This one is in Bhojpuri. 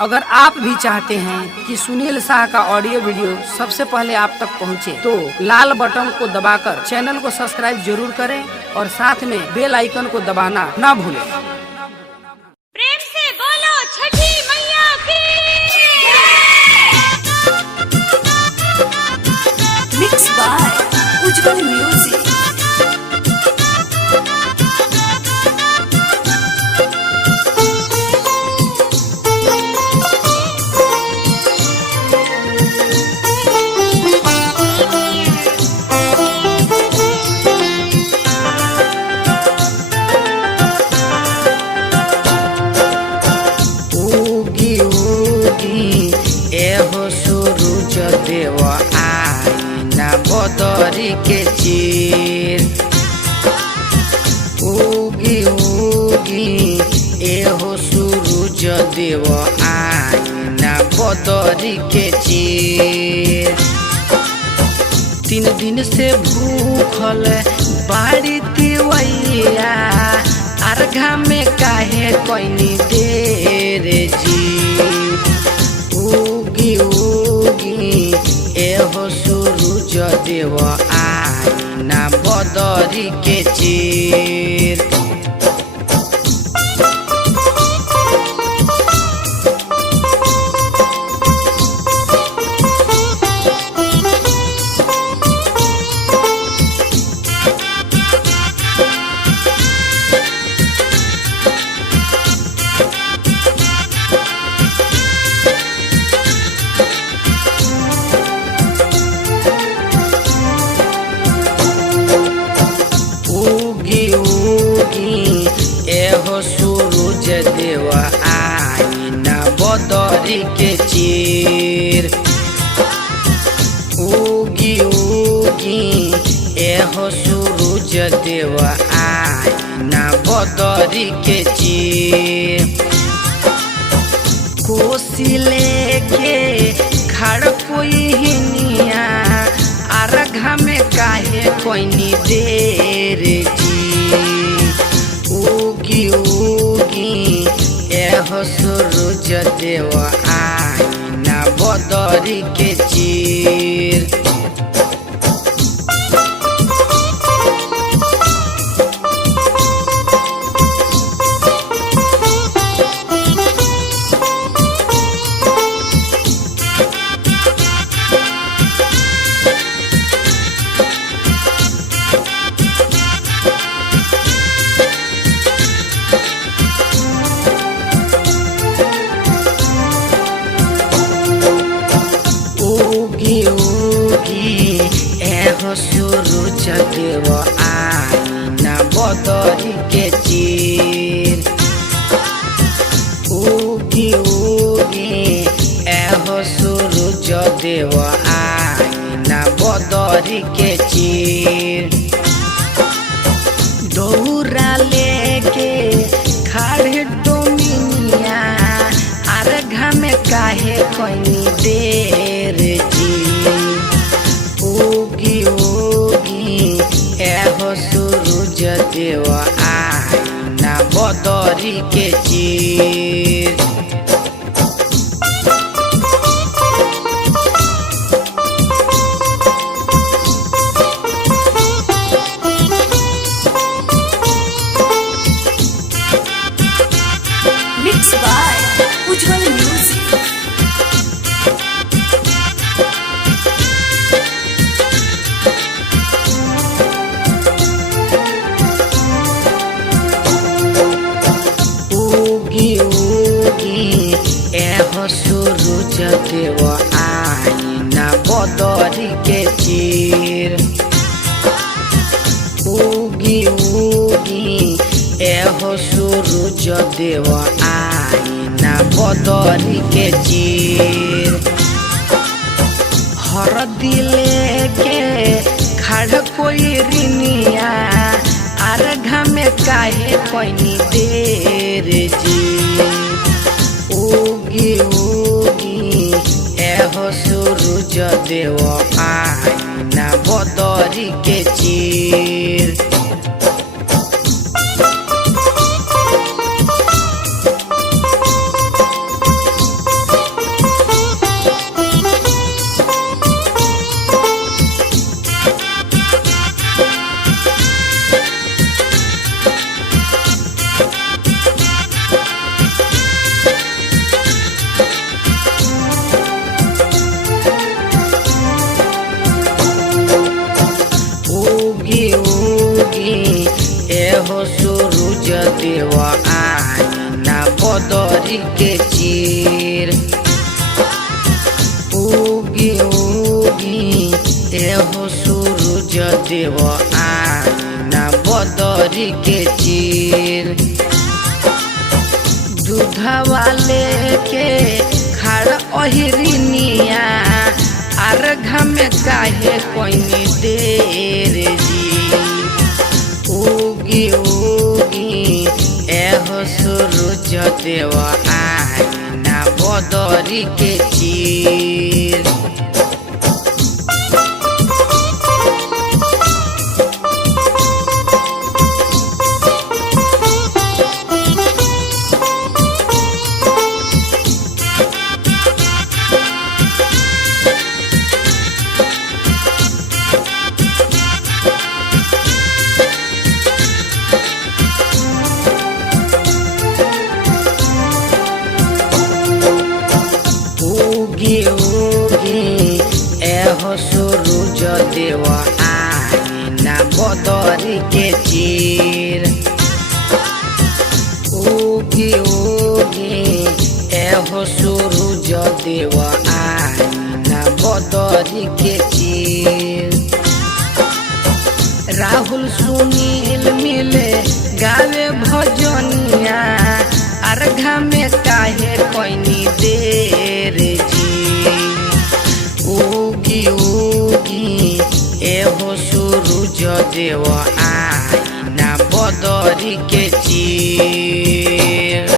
अगर आप भी चाहते हैं कि सुनील शाह का ऑडियो वीडियो सबसे पहले आप तक पहुंचे, तो लाल बटन को दबाकर चैनल को सब्सक्राइब जरूर करें और साथ में बेल आइकन को दबाना ना भूलें। प्रेम से बोलो छठी मैया की। Mixed by Ujjwal Music. उगी उगी एहो सूरज देव आईना बदरी के चीर। उगी उगी एहो सूरज देव आईना बदरी के चीर। 3 दिन से भूखल बाड़ी तिवैया, अर्घा में काहे कोइनी देर जी। उगी उगी एहो सूरज देव आईना बदरी के चीर। उगी उगी एहो सूरज देव आईना बदरी के चीर। उगी उगी एहो सूरज देव आईना बदरी के चीर। कोसी लेके खड़ कोई हिनिया, अर्घा में काहे कोइनी देर जी। उगी उगी एहो सूरज देव आईना बदरी के चीर। उगी उगी एहो सूरज देव आईना बदरी के चीर। उगी उगी एहो सूरज देव आईना बदरी के चीर। दौरा लेके खड़े डोमिनिया, अर्घा में काहे कोइनी देर जी। उगी उगी एहो सूरज देव आईना बदरी के चीर। Mixed by Ujjwal Music. उगी उगी एहो सूरज देव आईना बदरी के चीर। उगी उगी एहो सूरज देव आईना बदरी के चीर। हर दिले के खड़ कोई रिनिया, अर्घा में काहे कोइनी देर जी। उगी उगी एहो सूरज देव आईना बदरी के चीर। चीर। उगी उगी एहो सूरज देव आना बदरी के चीर। दूधवा लेके खड़ ओहिरिनिया अर्घ में काहे कोई देर जी। उगी उगी एहो सूरज देव आना बदरी के चीर। उगी उगी एहो सूरज देव आना बदरी के चीर। उगी उगी एहो सूरज देव आना बदरी के चीर। राहुल सुनील मिले गावे भजनिया अर्घ में काहे कोई देर जी। उगी उगी एहो सूरज देव आना बदरी के चीर।